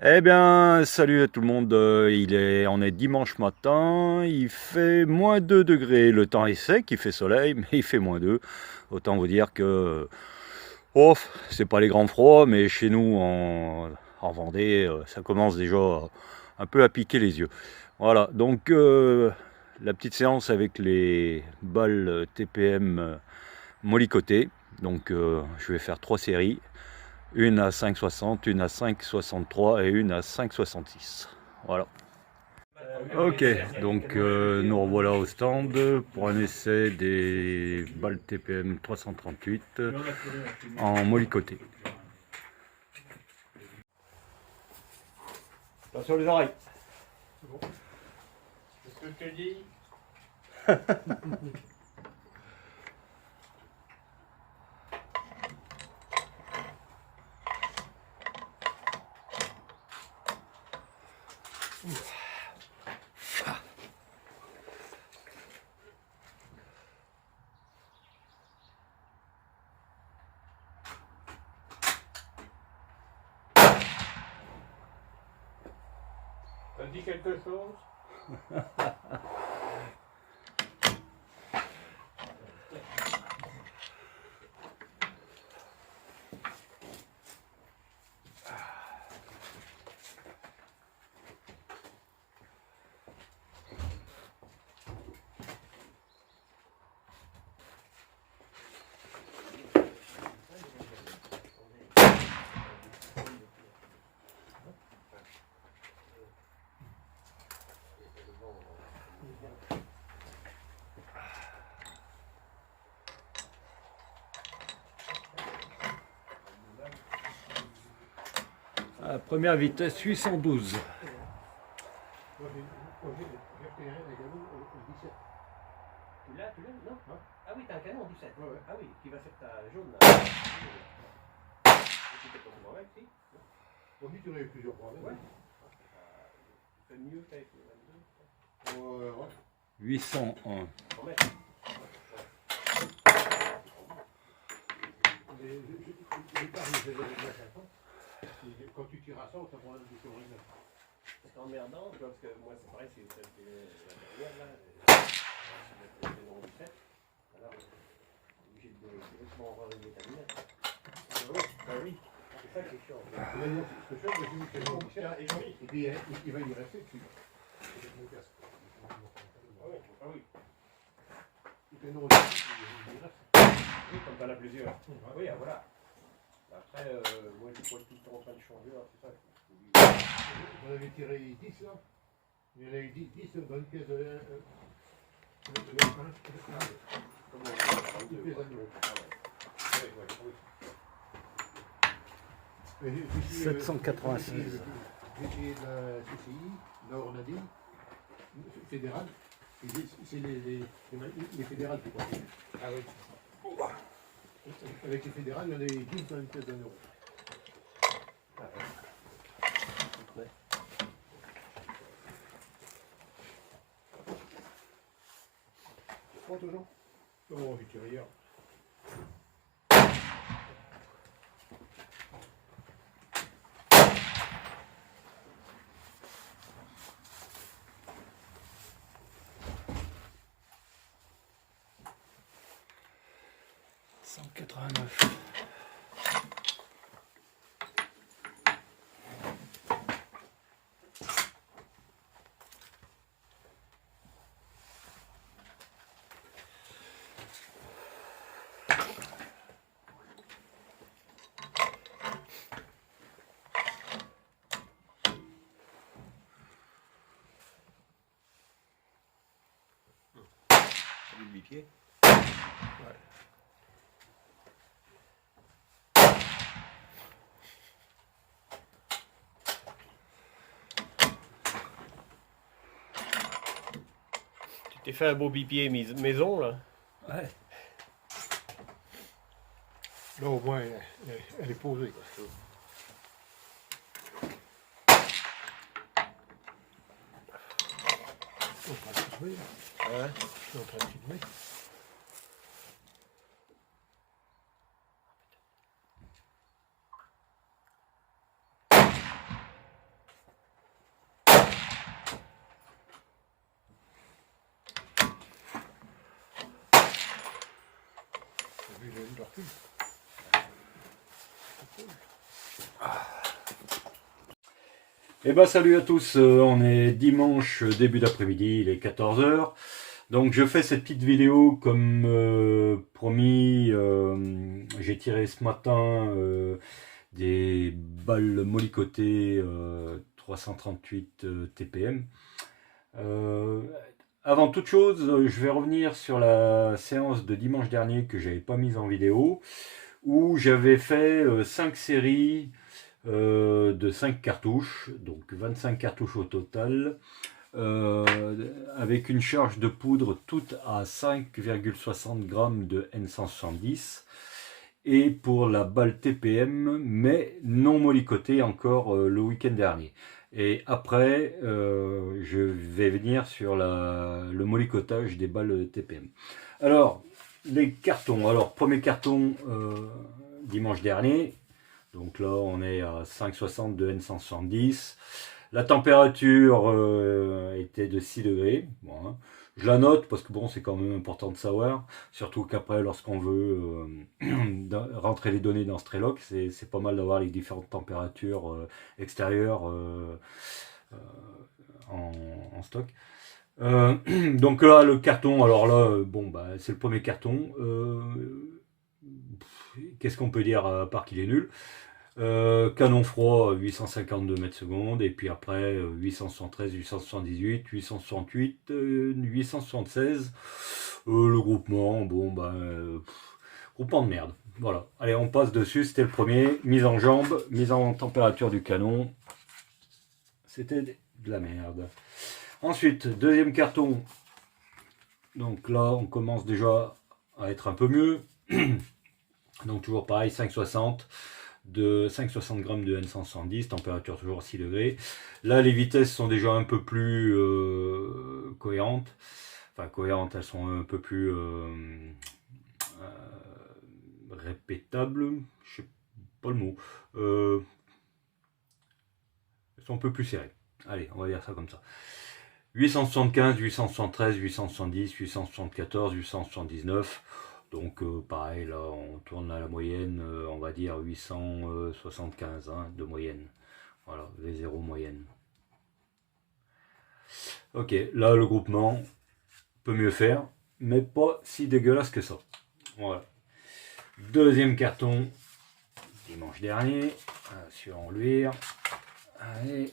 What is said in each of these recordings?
Eh bien, salut à tout le monde. On est dimanche matin. Il fait -2 degrés. Le temps est sec, il fait soleil, mais il fait -2. Autant vous dire que, oh, c'est pas les grands froids, mais chez nous en Vendée, ça commence déjà un peu à piquer les yeux. Voilà. Donc, la petite séance avec les balles TPM mollicotées. Donc, je vais faire 3 séries. Une à 5,60, une à 5,63 et une à 5,66. Voilà. Ok, donc nous revoilà au stand pour un essai des balles TPM 338 en mollicoté. Attention les oreilles. C'est ce que je te dis. Ça dit quelque chose? À première vitesse 812. Tu l'as, non? Ouais. Ah oui, t'as un canon en 17. Ouais, ouais. Ah oui, qui va sur ta jaune là. Tu t'es pas souvent avec, si? On dit que tu en as eu plusieurs fois. Ouais. Tu fais mieux qu'avec le 22. Ouais. 801. En mètre. Quand tu tires à ça, on t'apprend un petit peu. C'est emmerdant, parce que moi c'est pareil, c'est la dernière là. Le canon 17. Alors, obligé de directement enlever ta lumière. Ah oui. C'est ça qui est chiant. Ce que je fais, j'ai vu que c'est bon. Et puis il va y rester dessus. Ah oui. Le canon, il reste. Oui, comme t'en as plusieurs. Oui, voilà. Après, moi je suis tout le temps en train de changer, là, c'est ça. J'en avais tiré 10 là. Il y en a eu 10 dans une pièce de. Comme on Toutes les anneaux. Oui. 786. J'ai essayé de la CCI, la Ornadi, fédérale. C'est les fédérales qui passent. Ah oui. Avec les fédérales, il y en a eu 10 dans une pièce d'un euro. Ah ouais. Tu prends toujours? Non, j'ai tiré hier. -189. Du bipied. Tu t'es fait un beau bipied maison là. Ouais. Là, au moins, elle est posée. Quoi. Je suis en train de filmer. Hein? Je suis en train de filmer. Eh ben salut à tous, on est dimanche début d'après-midi, il est 14 h. Donc je fais cette petite vidéo comme promis, j'ai tiré ce matin des balles molicotées 338 TPM. Avant toute chose, je vais revenir sur la séance de dimanche dernier que j'avais pas mise en vidéo, où j'avais fait 5 séries de 5 cartouches, donc 25 cartouches au total, avec une charge de poudre toute à 5,60 grammes de N170, et pour la balle TPM, mais non molicotée encore le week-end dernier. Et après, je vais venir sur le molicotage des balles TPM. Alors, les cartons. Alors, premier carton dimanche dernier. Donc là, on est à 5,60 de N170. La température était de 6 degrés. Bon, hein. Je la note parce que bon, c'est quand même important de savoir. Surtout qu'après, lorsqu'on veut rentrer les données dans Strelok, c'est pas mal d'avoir les différentes températures extérieures en stock. Donc là, le carton, alors là, bon, bah, c'est le premier carton. Qu'est-ce qu'on peut dire à part qu'il est nul? Canon froid 852 mètres secondes, et puis après 873, 878, 868, 876. Le groupement, bon ben, groupement de merde. Voilà, allez, on passe dessus. C'était le premier. Mise en jambe, mise en température du canon. C'était de la merde. Ensuite, deuxième carton. Donc là, on commence déjà à être un peu mieux. Donc toujours pareil, 5,60 de 5,60 grammes de N170, température toujours 6 degrés. Là, les vitesses sont déjà un peu plus cohérentes. Enfin, cohérentes, elles sont un peu plus répétables. Je sais pas le mot. Elles sont un peu plus serrées. Allez, on va dire ça comme ça. 875, 873, 870, 874, 879. Donc pareil, là on tourne à la moyenne, on va dire 875 hein, de moyenne. Voilà, V0 moyenne. Ok, là le groupement peut mieux faire, mais pas si dégueulasse que ça. Voilà. Deuxième carton, dimanche dernier, sur enluire. Allez.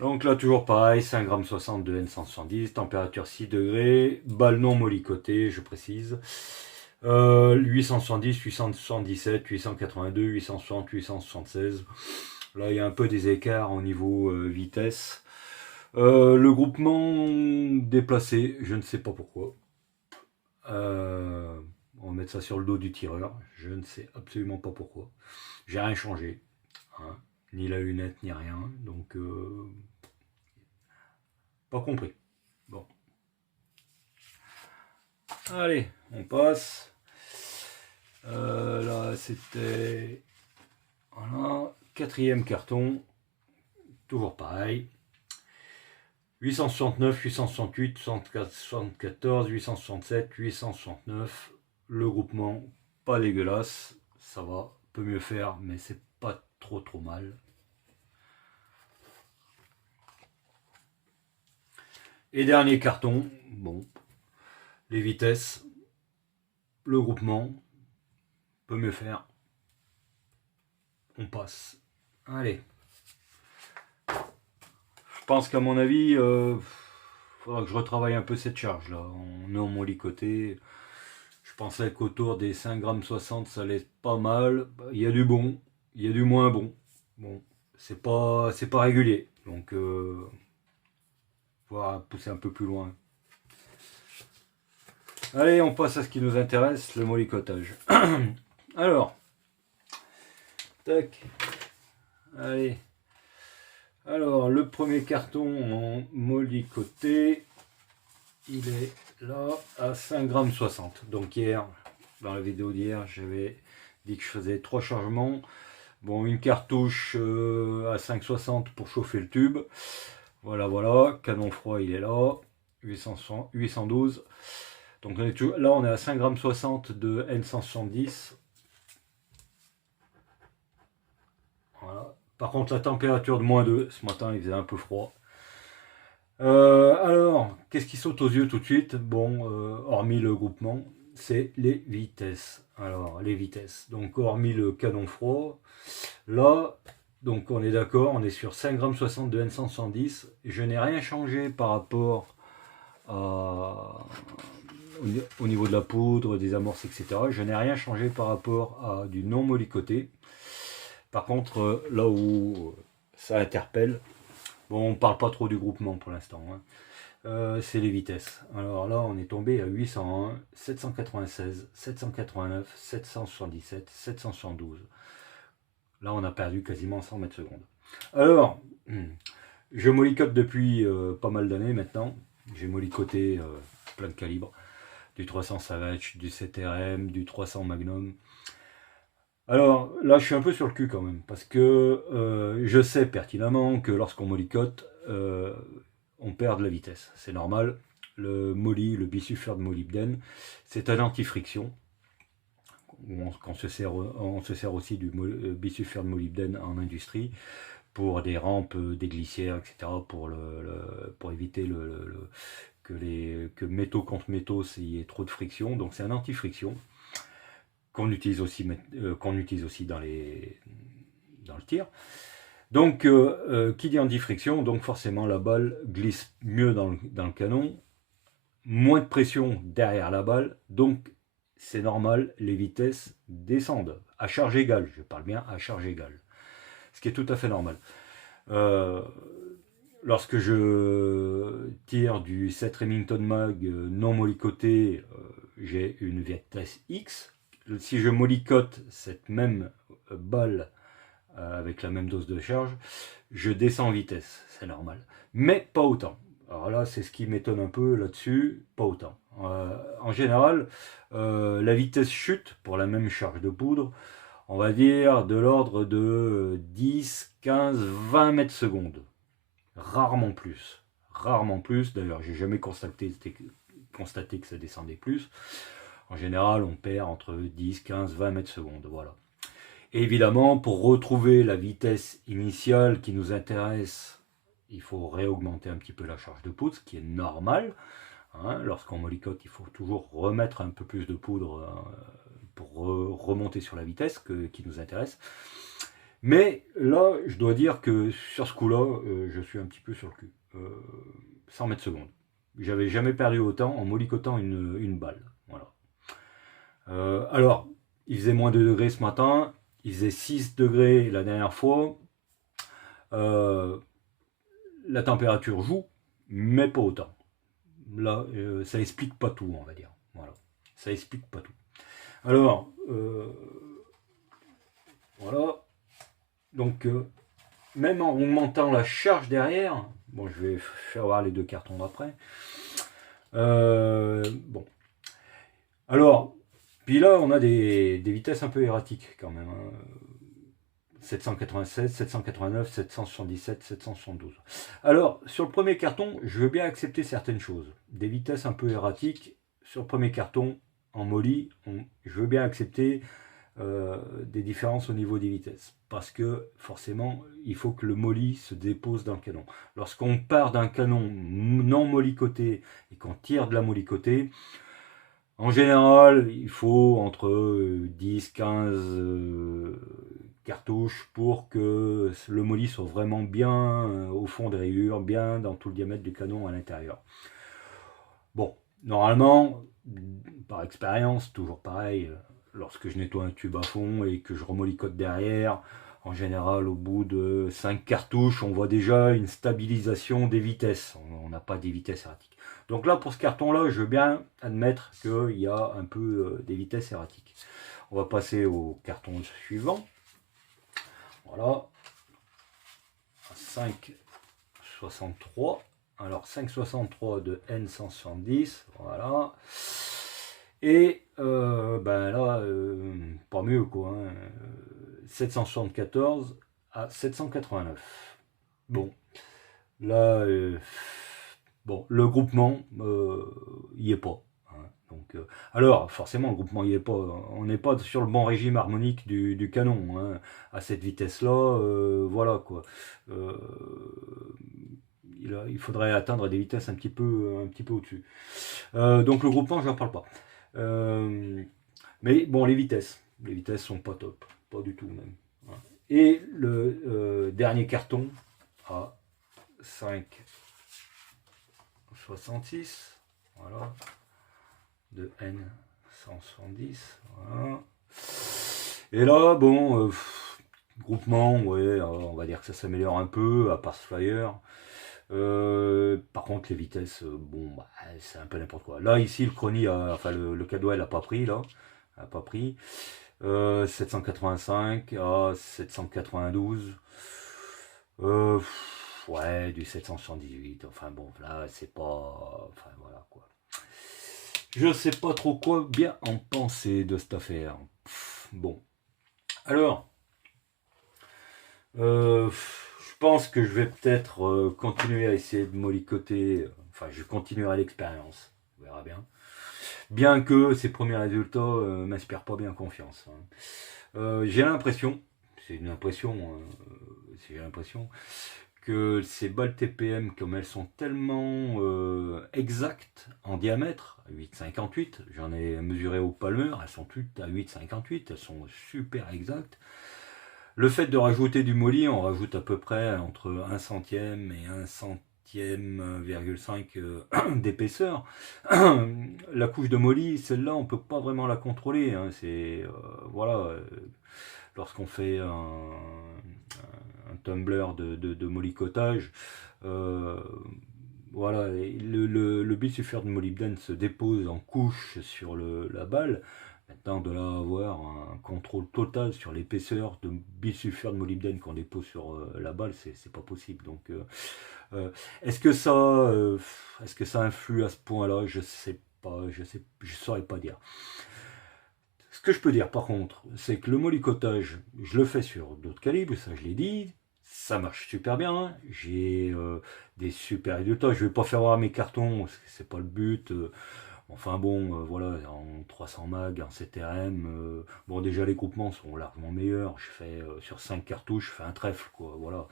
Donc là toujours pareil, 5,60 g de N170, température 6 degrés, balle non molicotée, je précise. 870, 877, 882, 860, 876. Là il y a un peu des écarts au niveau vitesse. Le groupement déplacé, je ne sais pas pourquoi. On va mettre ça sur le dos du tireur, je ne sais absolument pas pourquoi. J'ai rien changé, hein, ni la lunette ni rien, donc pas compris. Bon. Allez, on passe. Là, c'était... Voilà. Quatrième carton. Toujours pareil. 869, 868, 874, 867, 869. Le groupement, pas dégueulasse. Ça va, peut mieux faire, mais c'est pas trop mal. Et dernier carton, bon, les vitesses, le groupement, peut mieux faire. On passe. Allez. Je pense qu'à mon avis, faudra que je retravaille un peu cette charge là. On est en molicoté. Je pensais qu'autour des 5,60 g ça allait pas mal. Il y a du bon, il y a du moins bon. Bon, c'est pas régulier. Donc on va pousser un peu plus loin. Allez, on passe à ce qui nous intéresse, le molicotage. Alors, tac. Allez. Alors, le premier carton en molicoté, il est là à 5,60 g. Donc hier, dans la vidéo d'hier, j'avais dit que je faisais 3 chargements. Bon, une cartouche à 5,60 pour chauffer le tube. Voilà, canon froid, il est là, 812. Donc là, on est à 5,60 g de N170. Voilà. Par contre, la température de -2, ce matin, il faisait un peu froid. Alors, qu'est-ce qui saute aux yeux tout de suite? Bon, hormis le groupement, c'est les vitesses. Alors, les vitesses. Donc, hormis le canon froid, là, donc on est d'accord, on est sur 5,60 g de N170. Je n'ai rien changé par rapport au niveau de la poudre, des amorces, etc. Je n'ai rien changé par rapport à du non mollicoté. Par contre, là où ça interpelle, bon, on ne parle pas trop du groupement pour l'instant, hein. C'est les vitesses. Alors là, on est tombé à 801, 796, 789, 777, 772. Là, on a perdu quasiment 100 mètres secondes. Alors, je mollicote depuis pas mal d'années maintenant. J'ai mollicoté plein de calibres. Du 300 Savage, du 7RM, du 300 Magnum. Alors là, je suis un peu sur le cul quand même, parce que je sais pertinemment que lorsqu'on mollicote, on perd de la vitesse. C'est normal. Le molly, le bisulfure de molybdène, c'est un anti-friction. On se sert aussi du bisulfure de molybdène en industrie pour des rampes, des glissières, etc. pour éviter que métaux contre métaux, il y ait trop de friction. Donc c'est un anti-friction qu'on utilise aussi dans le tir. Donc, qui dit anti-friction, donc forcément la balle glisse mieux dans le canon, moins de pression derrière la balle, donc c'est normal, les vitesses descendent à charge égale, je parle bien à charge égale, ce qui est tout à fait normal. Lorsque je tire du 7 Remington Mag non mollicoté, j'ai une vitesse X. Si je mollicote cette même balle avec la même dose de charge, je descends en vitesse, c'est normal. Mais pas autant. Alors là, c'est ce qui m'étonne un peu là-dessus, pas autant. En général, la vitesse chute pour la même charge de poudre, on va dire de l'ordre de 10, 15, 20 mètres secondes. Rarement plus. Rarement plus. D'ailleurs, j'ai jamais constaté que ça descendait plus. En général, on perd entre 10, 15, 20 mètres secondes. Voilà. Et évidemment, pour retrouver la vitesse initiale qui nous intéresse, il faut réaugmenter un petit peu la charge de poudre, ce qui est normal. Hein. Lorsqu'on mollicote, il faut toujours remettre un peu plus de poudre pour remonter sur la vitesse qui nous intéresse. Mais là, je dois dire que sur ce coup-là, je suis un petit peu sur le cul. 100 mètres secondes. J'avais jamais perdu autant en mollicotant une balle. Voilà. Alors, il faisait moins 2 degrés ce matin, il faisait 6 degrés la dernière fois. La température joue, mais pas autant. Là, ça explique pas tout, on va dire. Voilà. Ça explique pas tout. Alors, voilà. Donc, même en augmentant la charge derrière, bon, je vais faire voir les deux cartons après. Bon. Alors, puis là, on a des vitesses un peu erratiques quand même. Hein. 796, 789, 777, 772. Alors, sur le premier carton, je veux bien accepter certaines choses. Des vitesses un peu erratiques. Sur le premier carton, en molly, je veux bien accepter des différences au niveau des vitesses. Parce que, forcément, il faut que le molly se dépose dans le canon. Lorsqu'on part d'un canon non mollicoté et qu'on tire de la mollicotée, en général, il faut entre 10, 15 cartouches pour que le molly soit vraiment bien au fond des rayures, bien dans tout le diamètre du canon à l'intérieur. Bon, normalement, par expérience, toujours pareil, lorsque je nettoie un tube à fond et que je remollicote derrière, en général, au bout de 5 cartouches, on voit déjà une stabilisation des vitesses. On n'a pas des vitesses erratiques. Donc là, pour ce carton-là, je veux bien admettre qu'il y a un peu des vitesses erratiques. On va passer au carton suivant. Voilà. 5,63. Alors 5,63 de N170. Voilà. Et ben là, pas mieux quoi. Hein. 774 à 789. Bon. Là, bon, le groupement, il n'y est pas. Hein. Donc, alors, forcément, le groupement, on n'est pas sur le bon régime harmonique du canon. Hein. À cette vitesse-là, voilà quoi. Euh, il faudrait atteindre des vitesses un petit peu au-dessus. Donc le groupement, je n'en parle pas. Mais bon, les vitesses sont pas top, pas du tout même. Hein. Et le dernier carton à 5,66, voilà, de N170, voilà. Et là, bon, groupement, ouais, on va dire que ça s'améliore un peu, à part ce flyer. Par contre, les vitesses, bon, bah, c'est un peu n'importe quoi. Là, ici, le Chronie, enfin, le Cadwell n'a pas pris, là. A pas pris. 785 à 792. Ouais, du 778. Enfin, bon, là, c'est pas. Enfin, voilà, quoi. Je sais pas trop quoi bien en penser de cette affaire. Bon. Alors. Je pense que je vais peut-être continuer à essayer de mollicoter. Enfin, je continuerai l'expérience. On verra bien. Bien que ces premiers résultats ne m'inspirent pas bien confiance. Hein. J'ai l'impression, c'est une impression, j'ai l'impression que ces balles TPM, comme elles sont tellement exactes en diamètre, 8,58, j'en ai mesuré au Palmer, elles sont toutes à 8,58, elles sont super exactes. Le fait de rajouter du molly, on rajoute à peu près entre 1 centième et 1 centième,5 d'épaisseur. La couche de molly, celle-là, on ne peut pas vraiment la contrôler. Hein. C'est voilà, lorsqu'on fait un tumbler de mollicotage, voilà, le bisulfure de molybdène se dépose en couche sur la balle. Maintenant, de là avoir un contrôle total sur l'épaisseur de bisulfure de molybdène qu'on dépose sur la balle, c'est pas possible. Donc, est-ce que ça influe à ce point-là? Je sais pas, je saurais pas dire. Ce que je peux dire par contre, c'est que le mollicotage, je le fais sur d'autres calibres, ça je l'ai dit, ça marche super bien. J'ai des super résultats. Je vais pas faire voir mes cartons, c'est pas le but. Enfin bon, voilà, en 300 mag, en CTRM, bon déjà les groupements sont largement meilleurs, je fais sur 5 cartouches, je fais un trèfle, quoi, voilà.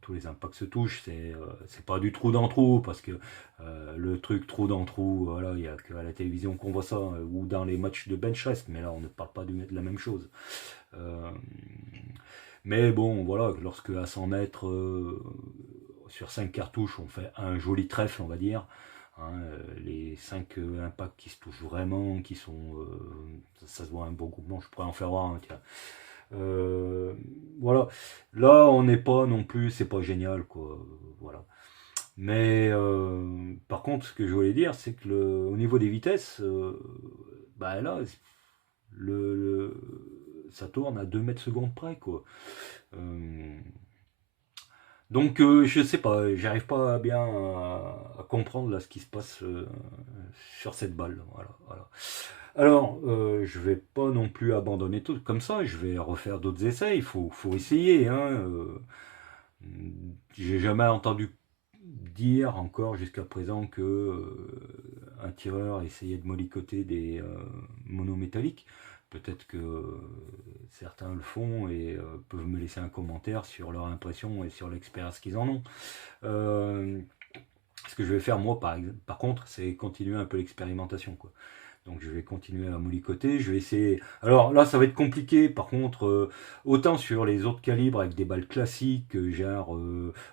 Tous les impacts se touchent, c'est pas du trou dans trou, parce que le truc trou dans trou, voilà, il n'y a qu'à la télévision qu'on voit ça, ou dans les matchs de bench rest, mais là on ne parle pas de la même chose. Mais bon, voilà, lorsque à 100 mètres, sur 5 cartouches, on fait un joli trèfle, on va dire. Hein, les 5 impacts qui se touchent vraiment, qui sont. Ça se voit un bon groupement, je pourrais en faire voir un, tiens. Voilà. Là, on n'est pas non plus, c'est pas génial, quoi. Voilà. Mais par contre, ce que je voulais dire, c'est que au niveau des vitesses, bah là, ça tourne à 2 mètres secondes près, quoi. Donc je sais pas, j'arrive pas bien à comprendre là ce qui se passe sur cette balle. Voilà. Alors je vais pas non plus abandonner tout comme ça, je vais refaire d'autres essais, il faut essayer. Hein, j'ai jamais entendu dire encore jusqu'à présent que un tireur essayait de mollicoter des monométalliques. Peut-être que certains le font et peuvent me laisser un commentaire sur leur impression et sur l'expérience qu'ils en ont. Ce que je vais faire moi par contre, c'est continuer un peu l'expérimentation, quoi. Donc je vais continuer à mollicoter, je vais essayer. Alors là ça va être compliqué par contre, autant sur les autres calibres avec des balles classiques, genre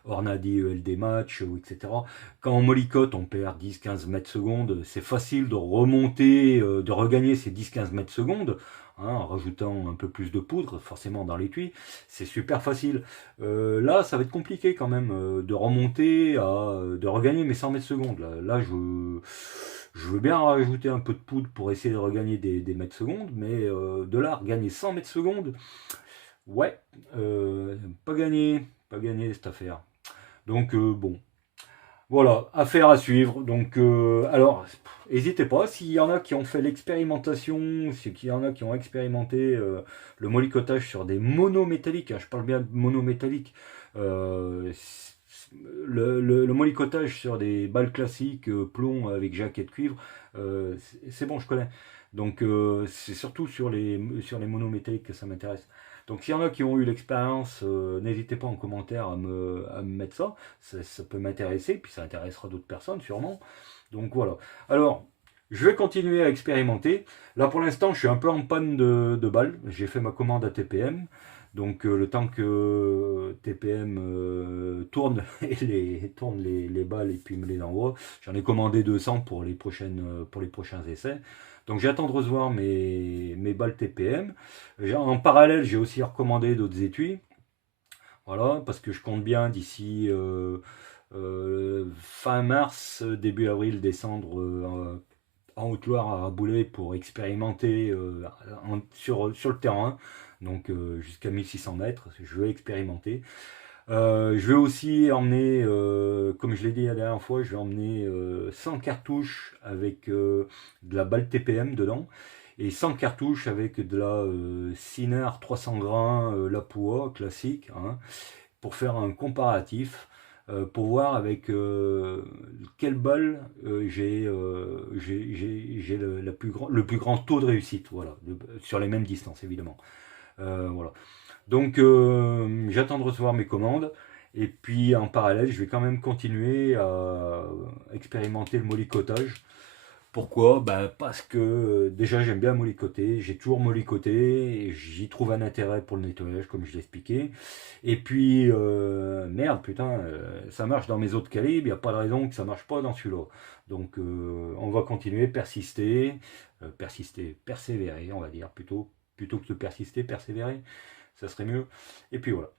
Ornadi ELD Match, etc. Quand on mollicote on perd 10-15 mètres secondes, c'est facile de remonter, de regagner ces 10-15 mètres secondes. Hein, en rajoutant un peu plus de poudre, forcément dans l'étui, c'est super facile. Là, ça va être compliqué quand même de remonter, de regagner mes 100 mètres secondes. Là je veux bien rajouter un peu de poudre pour essayer de regagner des mètres secondes, mais de là, regagner 100 mètres secondes, ouais, pas gagné cette affaire. Donc bon, voilà, affaire à suivre. Donc alors, n'hésitez pas, s'il y en a qui ont fait l'expérimentation, s'il y en a qui ont expérimenté le mollicotage sur des monométalliques, hein, je parle bien de monométalliques, le mollicotage sur des balles classiques plomb avec jaquette cuivre, c'est bon, je connais. Donc c'est surtout sur les monométalliques que ça m'intéresse. Donc s'il y en a qui ont eu l'expérience, n'hésitez pas en commentaire à me mettre ça. Ça peut m'intéresser, puis ça intéressera d'autres personnes sûrement. Donc voilà. Alors, je vais continuer à expérimenter. Là pour l'instant, je suis un peu en panne de balles. J'ai fait ma commande à TPM. Donc le temps que TPM tourne les balles et puis me les envoie, j'en ai commandé 200 pour les prochains essais. Donc j'attends de recevoir mes balles TPM. En parallèle, j'ai aussi recommandé d'autres étuis. Voilà, parce que je compte bien d'ici fin mars, début avril, descendre en Haute-Loire à Raboulet pour expérimenter sur le terrain. Donc jusqu'à 1600 mètres, je vais expérimenter. Je vais aussi emmener, comme je l'ai dit la dernière fois, je vais emmener 100 cartouches avec de la balle TPM dedans et 100 cartouches avec de la Ciner 300 grains Lapua classique, hein, pour faire un comparatif, pour voir avec quelle balle j'ai le plus grand taux de réussite, voilà, sur les mêmes distances évidemment. Voilà. Donc j'attends de recevoir mes commandes et puis en parallèle je vais quand même continuer à expérimenter le mollicotage. Pourquoi? Parce que déjà j'aime bien mollicoter, j'ai toujours mollicoté, et j'y trouve un intérêt pour le nettoyage comme je l'ai expliqué. Et puis merde putain, ça marche dans mes autres calibres, il n'y a pas de raison que ça marche pas dans celui-là. Donc on va continuer, persister, persévérer on va dire plutôt que de persister, persévérer, ça serait mieux. Et puis voilà.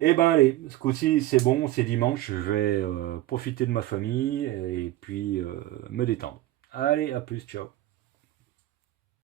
Et ben allez, ce coup-ci c'est bon, c'est dimanche, je vais profiter de ma famille et puis me détendre. Allez, à plus, ciao.